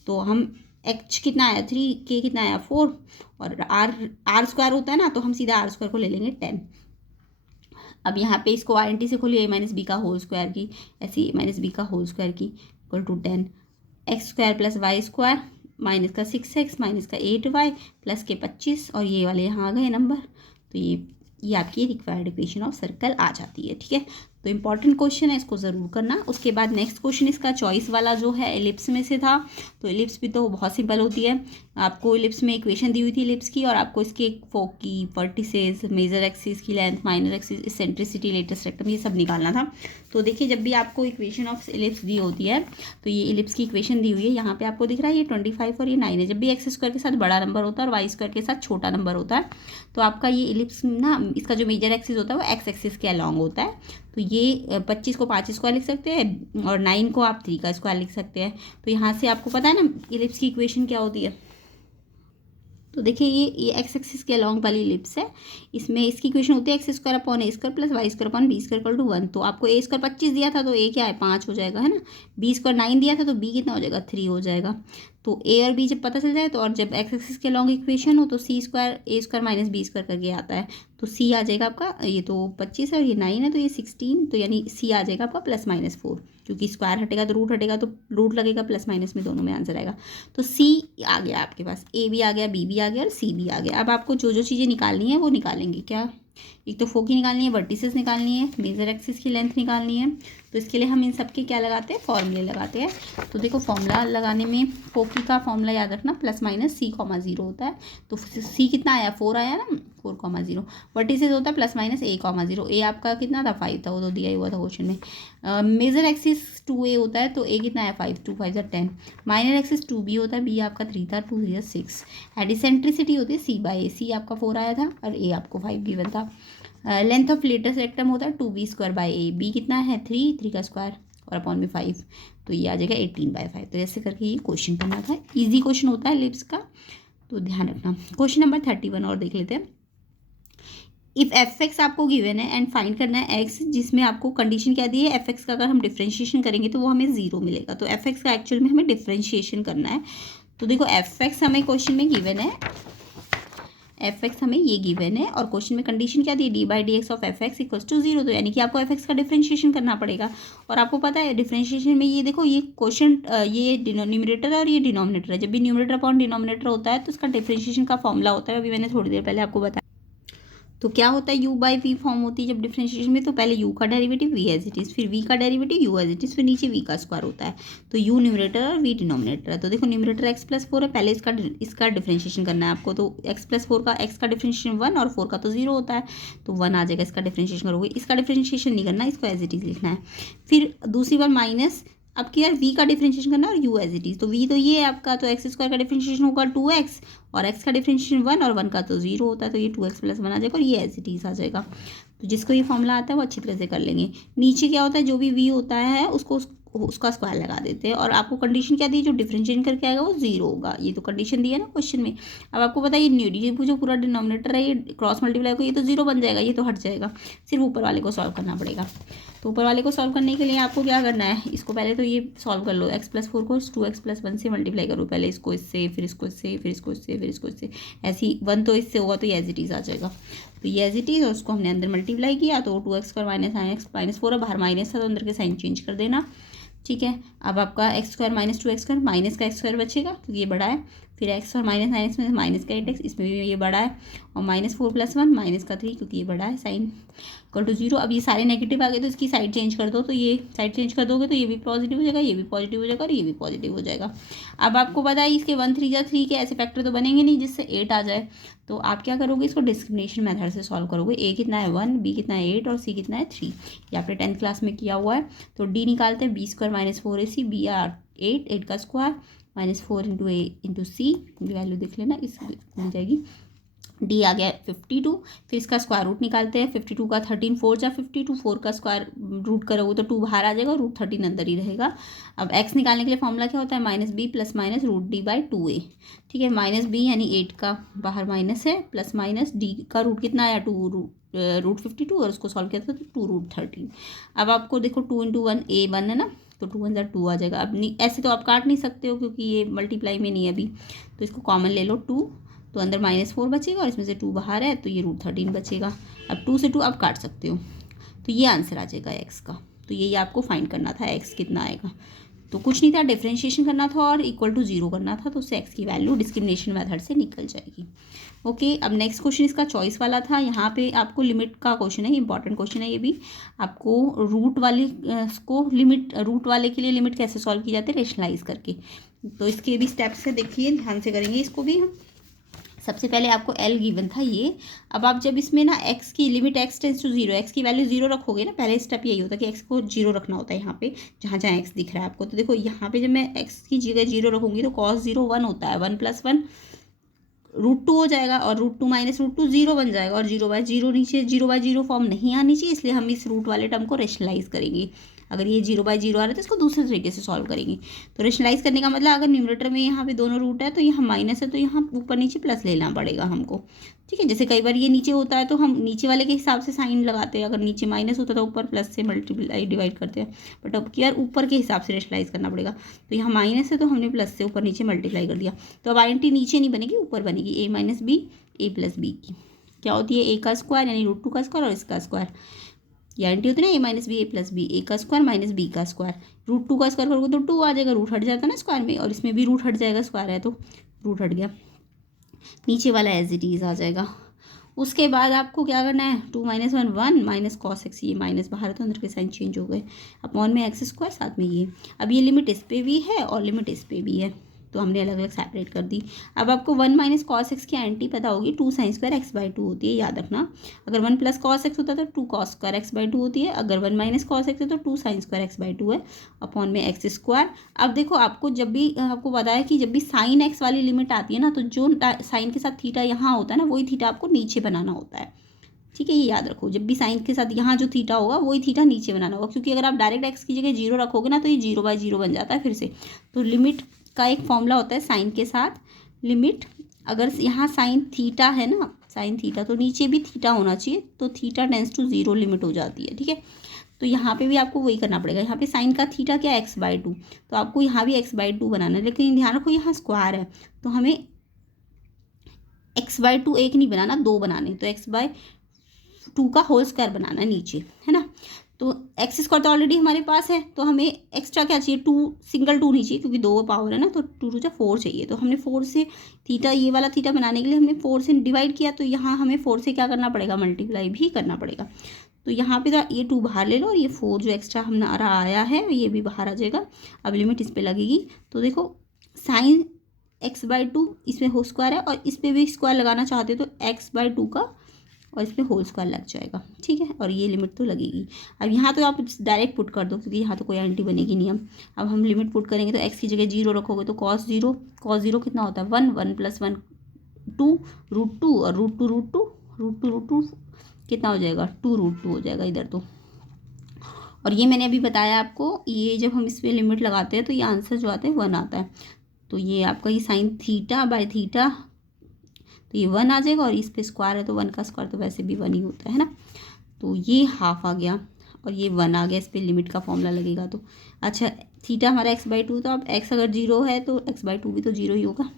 तो हम एच कितना आया 3, के कितना आया 4 और आर स्क्वायर होता है ना, तो हम सीधा आर स्क्वायर को ले लेंगे 10। अब यहाँ पे इसको INT से खोलिए, a - b का होल स्क्वायर की, ऐसे a - b का होल स्क्वायर की equal to 10, X square plus Y square minus का 6x माइनस का 8y प्लस के 25, और ये वाले यहाँ आ गए नंबर। तो ये आपकी रिक्वायर्ड इक्वेशन ऑफ सर्कल आ जाती है, ठीक है। तो इंपॉर्टेंट क्वेश्चन है, इसको ज़रूर करना। उसके बाद नेक्स्ट क्वेश्चन इसका चॉइस वाला जो है एलिप्स में से था, तो एलिप्स भी तो बहुत सिंपल होती है। आपको एलिप्स में इक्वेशन दी हुई थी एलिप्स की, और आपको इसके फोकी, वर्टिसेस, मेजर एक्सिस की length, minor axis, eccentricity, latus rectum, ये सब निकालना था। तो देखिए जब भी आपको इक्वेशन ऑफ एलिप्स दी होती है, तो ये एलिप्स की इक्वेशन दी हुई है, यहाँ पे आपको दिख रहा है ये 25 और ये 9 है। जब भी एक्स स्क्वायर के साथ बड़ा नंबर होता है और वाई स्क्वायर के साथ छोटा नंबर होता है, तो आपका ये एलिप्स ना, इसका जो मेजर एक्सिस होता है वो एक्स एक्सिस के अलॉन्ग होता है। तो ये 25 को 5 स्क्वायर लिख सकते हैं और 9 को आप 3 का स्क्वायर लिख सकते हैं। तो यहाँ से आपको पता है ना एलिप्स की इक्वेशन क्या होती है। तो देखिए ये एक्स एक्सिस के अलॉन्ग वाली एलिप्स है, इसमें इसकी इक्वेशन होती है X square upon A square plus Y square upon B square equal to 1। तो आपको ए स्क्वायर 25 दिया था तो ए क्या है 5 हो जाएगा, है ना। बी स्क्वायर 9 दिया था तो बी कितना हो जाएगा 3 हो जाएगा। तो ए और बी जब पता चल जाए तो, और जब एक्स एक्सिस के लॉन्ग इक्वेशन हो तो सी स्क्वायर ए स्क्वायर माइनस बी स्क्वायर करके आता है, तो सी आ जाएगा आपका, ये तो 25 है और ये 9 है तो ये 16, तो यानी सी आ जाएगा आपका +-4, क्योंकि स्क्वायर हटेगा तो रूट हटेगा, तो रूट लगेगा प्लस माइनस में, दोनों में आंसर आएगा। तो सी आ गया आपके पास, ए भी आ गया, बी भी आ गया और सी भी आ गया। अब आपको जो जो चीज़ें निकालनी है वो निकालेंगे। क्या? एक तो फोकी निकालनी है, वर्टिसेस निकालनी है, मेजर एक्सिस की लेंथ निकालनी है। तो इसके लिए हम इन सब के क्या लगाते हैं, फॉर्मूले लगाते हैं। तो देखो फॉर्मूला लगाने में फोकी का फॉर्मूला याद रखना, +-c,0 होता है। तो सी कितना आया, 4 आया ना, 4,0। वर्टिसेस होता है +-a,0। ए आपका कितना था, 5 था, वो तो दिया ही हुआ था क्वेश्चन में। मेजर एक्सिस 2a होता है, तो ए कितना है, 5, 2 5 10। माइनर एक्सिस 2b होता है, बी आपका 3 था, 2 3 6। एडिसेंट्रिसिटी होती है c/a, सी आपका 4 आया था और ए आपको 5 गिवन था। लेंथ ऑफ लेटेस्ट रेक्टम होता है 2b²/a, बी कितना है 3 का स्क्वायर और अपॉन में 5, तो ये आ जाएगा 18/5। तो ऐसे करके ये क्वेश्चन करना था, इजी क्वेश्चन होता है लिप्स का, तो ध्यान रखना। क्वेश्चन नंबर 31 और देख लेते हैं। इफ़ f(x) आपको गिवन है एंड फाइंड करना है x, जिसमें आपको कंडीशन क्या दी है, f(x) का अगर हम डिफ्रेंशिएशन करेंगे तो वो हमें 0 मिलेगा। तो f(x) का एक्चुअल में हमें डिफ्रेंशिएशन करना है। तो देखो f(x) हमें क्वेश्चन में गिवन है, f(x) हमें ये गिवन है और क्वेश्चन में कंडीशन क्या दी, d/dx ऑफ f(x) = 0। तो यानी कि आपको f(x) का डिफ्रेंशिएशन करना पड़ेगा। और आपको पता है डिफ्रेंशिएशन में ये देखो, ये क्वेश्चन ये न्यूमरेटर है और ये डिनोमिनेटर है। जब भी न्यूमरेटर अपॉन डिनोमिनेटर होता है तो इसका डिफ्रेंशिएशन का फॉर्मूला होता है, अभी मैंने थोड़ी देर पहले आपको बताया। तो क्या होता है, u/v फॉर्म होती है जब डिफ्रेंशिएशन में, तो पहले u का derivative v as it is, फिर v का derivative u as it is, फिर नीचे v का स्क्वायर होता है। तो u न्यूमरेटर और v डिनोमिनेटर है। तो देखो न्यूमरेटर x+4 है, पहले इसका डिफ्रेंशिएशन करना है आपको। तो x+4 का x का डिफ्रेंशिएशन 1 और 4 का तो 0 होता है, तो 1 आ जाएगा। इसका डिफ्रेंशिएशन करोगे, इसका डिफ्रेंशिएशन नहीं करना, इसको एज इट इज़ लिखना है। फिर दूसरी बार माइनस, अब क्या यार v का डिफ्रेंशिएशन करना और u एज इट इज़। तो v तो ये है आपका, तो x² का डिफ्रेंशिएशन होगा 2x और x का डिफ्रेंशिएशन 1 और 1 का तो 0 होता है, तो ये 2x + 1 आ जाएगा और ये एज इट इज़ आ जाएगा। तो जिसको ये फॉर्मूला आता है वो अच्छी तरह से कर लेंगे। नीचे क्या होता है, जो भी v होता है उसका स्क्वायर लगा देते हैं। और आपको कंडीशन क्या दी, जो डिफरेंशिएट करके आएगा वो 0 होगा। ये तो कंडीशन दी है ना क्वेश्चन में। अब आपको पता है ये जो पूरा डिनोमिनेटर है ये क्रॉस मल्टीप्लाई को, ये तो 0 बन जाएगा, ये तो हट जाएगा। सिर्फ ऊपर वाले को सॉल्व करना पड़ेगा। तो ऊपर वाले को सॉल्व करने के लिए आपको क्या करना है, इसको पहले तो ये सॉल्व कर लो, x+4 को 2x + 1 से मल्टीप्लाई करो। पहले इसको इससे, फिर इसको इससे, फिर इसको इससे, फिर इसको इससे, ऐसी 1 तो इससे होगा, तो ये एज इट इज़ आ जाएगा। तो ये एज इट इज़, और उसको हमने अंदर मल्टीप्लाई किया तो 2x² -4 है, बाहर माइनस था तो अंदर के साइन चेंज कर देना। ठीक है, अब आपका x² - 2x² माइनस का x² बचेगा क्योंकि ये बड़ा है। फिर x और माइनस में माइनस का 8x, इसमें भी ये बड़ा है। और -4 + 1 माइनस का 3 क्योंकि ये बड़ा है, साइन = 0। अब ये सारे नेगेटिव आ गए तो इसकी साइड चेंज कर दो, तो ये साइड चेंज कर दोगे तो ये भी पॉजिटिव हो जाएगा, ये भी पॉजिटिव हो जाएगा और ये भी पॉजिटिव हो जाएगा। अब आपको पता है इसके 1 3 या 3 के ऐसे फैक्टर तो बनेंगे नहीं जिससे 8 आ जाए। तो आप क्या करोगे, इसको डिस्क्रिमिनेशन मेथड से सॉल्व करोगे। a कितना है 1, b कितना है 8 और c कितना है 3। ये आपने 10th क्लास में किया हुआ है। तो d निकालते हैं, b² - 4ac, b 8 का स्क्वायर -4 × a × c, वैल्यू देख लेना, इस मिल जाएगी। d आ गया 52। फिर इसका स्क्वायर रूट निकालते हैं, 52 का 13 4 जा 52, 4 का स्क्वायर रूट करोगे तो 2 बाहर आ जाएगा, √13 अंदर ही रहेगा। अब x निकालने के लिए फॉर्मूला क्या होता है, -b + -√d/2a। ठीक है, -b यानी 8 का बाहर माइनस है, प्लस माइनस d का रूट कितना आया 2 √52 और उसको सॉल्व किया था तो 2√13। अब आपको देखो 2 × 1 a 1 है ना, तो 2 × 2 आ जाएगा। अब ऐसे तो आप काट नहीं सकते हो क्योंकि ये मल्टीप्लाई में नहीं है अभी, तो इसको कॉमन ले लो 2, तो अंदर -4 बचेगा और इसमें से 2 बाहर है तो ये √13 बचेगा। अब 2 से 2 आप काट सकते हो, तो ये आंसर आ जाएगा x का। तो यही आपको फाइंड करना था, x कितना आएगा। तो कुछ नहीं था, डिफरेंशिएशन करना था और = 0 करना था, तो उससे x की वैल्यू डिस्क्रिमिनेशन मेथड से निकल जाएगी। ओके, अब नेक्स्ट क्वेश्चन इसका चॉइस वाला था। यहाँ पे आपको लिमिट का क्वेश्चन है, इंपॉर्टेंट क्वेश्चन है ये भी। आपको रूट वाले के लिए लिमिट कैसे सॉल्व की जाती है, रेशनलाइज करके। तो इसके भी स्टेप्स है, देखिए ध्यान से करेंगे इसको भी हम। सबसे पहले आपको L गिवन था ये। अब आप जब इसमें ना x की लिमिट x → 0, x की वैल्यू 0 रखोगे ना, पहले स्टेप यही होता है कि x को 0 रखना होता है यहाँ पे, जहाँ जहाँ x दिख रहा है आपको। तो देखो यहाँ पे जब मैं x की जगह 0 रखूँगी तो cos 0 1 होता है, 1 + 1 √2 हो जाएगा और √2 - √2 0 बन जाएगा। और 0/0 नीचे 0/0 फॉर्म नहीं आनी चाहिए, इसलिए हम इस रूट वाले टर्म को रेशनलाइज करेंगे। अगर ये 0/0 आ रहा है तो इसको दूसरे तरीके से सॉल्व करेंगे। तो रेशनलाइज करने का मतलब अगर न्यूमरेटर में यहाँ पे दोनों रूट है तो यहाँ माइनस है तो यहाँ ऊपर नीचे प्लस लेना पड़ेगा हमको, ठीक है। जैसे कई बार ये नीचे होता है तो हम नीचे वाले के हिसाब से साइन लगाते हैं, अगर नीचे माइनस होता है तो ऊपर प्लस से मल्टीप्लाई डिवाइड करते हैं, बट अब की बार ऊपर के हिसाब से रेशनलाइज करना पड़ेगा। तो यहाँ माइनस है तो हमने प्लस से ऊपर नीचे मल्टीप्लाई कर दिया। तो अब आइडेंटिटी नीचे नहीं बनेगी, ऊपर बनेगी, a minus B A plus B की क्या होती है, a का स्क्वायर यानी √2 का स्क्वायर और इसका स्क्वायर। ये आइडेंटिटी होती है ना, a minus B A plus B, a का स्क्वायर माइनस b का स्क्वायर। √2 का स्क्वायर करोगे तो 2 आ जाएगा, रूट हट जाता है ना स्क्वायर में, और इसमें भी रूट हट जाएगा, स्क्वायर है तो रूट हट गया, नीचे वाला एज इट इज आ जाएगा। उसके बाद आपको क्या करना है, 2 - 1 1 माइनस कॉस एक्स, ये माइनस बाहर है तो अंदर के साइन चेंज हो गए, अपॉन में एक्स स्क्वायर साथ में ये। अब ये लिमिट इस पे भी है और लिमिट इस पे भी है तो हमने अलग अलग सेपरेट कर दी। अब आपको 1 माइनस कॉस एक्स की आइडेंटिटी पता होगी, 2 sin स्क्वायर x/2 होती है, याद रखना। अगर 1 प्लस कॉस एक्स होता है तो 2 cos स्क्वायर x/2 होती है, अगर 1 माइनस कॉस एक्स है तो 2 sin स्क्वायर x/2 है, अपॉन में एक्स स्क्वायर। अब देखो आपको जब भी आपको पता है कि जब भी साइन एक्स वाली लिमिट आती है ना तो जो साइन के साथ थीटा यहाँ होता है ना वही थीटा आपको नीचे बनाना होता है, ठीक है। ये याद रखो, जब भी साइन के साथ यहाँ जो थीटा होगा वही थीटा नीचे बनाना होगा, क्योंकि अगर आप डायरेक्ट एक्स की जगह 0 रखोगे ना तो ये 0/0 बन जाता है फिर से। तो लिमिट का एक फॉर्मूला होता है साइन के साथ, लिमिट अगर यहाँ साइन थीटा है ना, साइन थीटा तो नीचे भी थीटा होना चाहिए, तो थीटा टेंस टू 0 लिमिट हो जाती है, ठीक है। तो यहाँ पे भी आपको वही करना पड़ेगा। यहाँ पे साइन का थीटा क्या है, x/2, तो आपको यहाँ भी x/2 बनाना है, लेकिन ध्यान रखो यहाँ स्क्वायर है तो हमें x/2 एक नहीं बनाना, 2 बनाने, तो x/2 का होल स्क्वायर बनाना नीचे, है ना। तो एक्स स्क्वायर तो ऑलरेडी हमारे पास है, तो हमें एक्स्ट्रा क्या चाहिए, 2, सिंगल 2 नहीं चाहिए क्योंकि 2 पावर है ना, तो 2 × 4 चाहिए। तो हमने 4 से थीटा, ये वाला थीटा बनाने के लिए हमने 4 से डिवाइड किया, तो यहाँ हमें 4 से क्या करना पड़ेगा, मल्टीप्लाई भी करना पड़ेगा। तो यहाँ पे तो ये 2 बाहर ले लो और ये 4 जो एक्स्ट्रा हमारा आया है ये भी बाहर आ जाएगा। अब लिमिट इस पर लगेगी, तो देखो साइन x/2 इसमें होल स्क्वायर है और इस पर भी स्क्वायर लगाना चाहते हो तो x/2 का और इस पर होल स्क्वायर लग जाएगा, ठीक है। और ये लिमिट तो लगेगी। अब यहाँ तो आप डायरेक्ट पुट कर दो क्योंकि यहाँ तो कोई आइडेंटिटी बनेगी नहीं। अब हम लिमिट पुट करेंगे तो x की जगह 0 रखोगे तो cos 0 कितना होता है 1 1 + 1 2 √2 और √2 कितना हो जाएगा 2 √2 हो जाएगा इधर तो। और ये मैंने अभी बताया आपको, ये जब हम इस पर लिमिट लगाते हैं तो ये आंसर जो आता है 1 आता है। तो ये आपका ये साइन थीटा/थीटा तो ये 1 आ जाएगा, और इस पे स्क्वायर है तो 1 का स्क्वायर तो वैसे भी 1 ही होता है ना। तो ये हाफ आ गया और ये 1 आ गया, इस पे लिमिट का फॉर्मूला लगेगा। तो अच्छा, थीटा हमारा x/2, तो अब x अगर 0 है तो x/2 भी तो 0 ही होगा।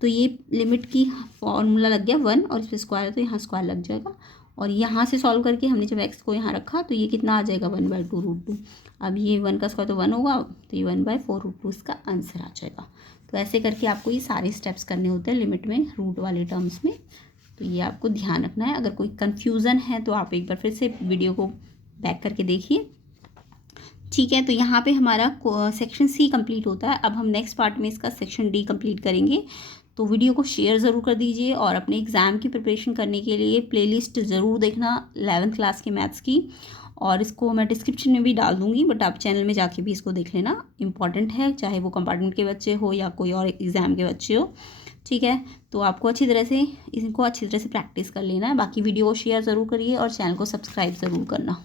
तो ये लिमिट की फॉर्मूला लग गया 1 और इस पर स्क्वायर है तो यहाँ स्क्वायर लग जाएगा। और यहाँ से सॉल्व करके हमने जब x को यहाँ रखा तो ये कितना आ जाएगा 1/2 √2। अब ये 1 का स्क्वायर तो 1 होगा, तो ये 1/4 √2 इसका आंसर आ जाएगा। तो ऐसे करके आपको ये सारे स्टेप्स करने होते हैं लिमिट में, रूट वाले टर्म्स में। तो ये आपको ध्यान रखना है। अगर कोई कन्फ्यूज़न है तो आप एक बार फिर से वीडियो को बैक करके देखिए, ठीक है। तो यहाँ पे हमारा सेक्शन सी कंप्लीट होता है। अब हम नेक्स्ट पार्ट में इसका सेक्शन डी कंप्लीट करेंगे। तो वीडियो को शेयर ज़रूर कर दीजिए और अपने एग्ज़ाम की प्रिपरेशन करने के लिए प्लेलिस्ट ज़रूर देखना 11th क्लास के मैथ्स की, और इसको मैं डिस्क्रिप्शन में भी डाल दूँगी, बट आप चैनल में जाके भी इसको देख लेना, इंपॉर्टेंट है, चाहे वो कंपार्टमेंट के बच्चे हो या कोई और एग्ज़ाम के बच्चे हो, ठीक है। तो आपको अच्छी तरह से इसको अच्छी तरह से प्रैक्टिस कर लेना है। बाकी वीडियो को शेयर ज़रूर करिए और चैनल को सब्सक्राइब ज़रूर करना।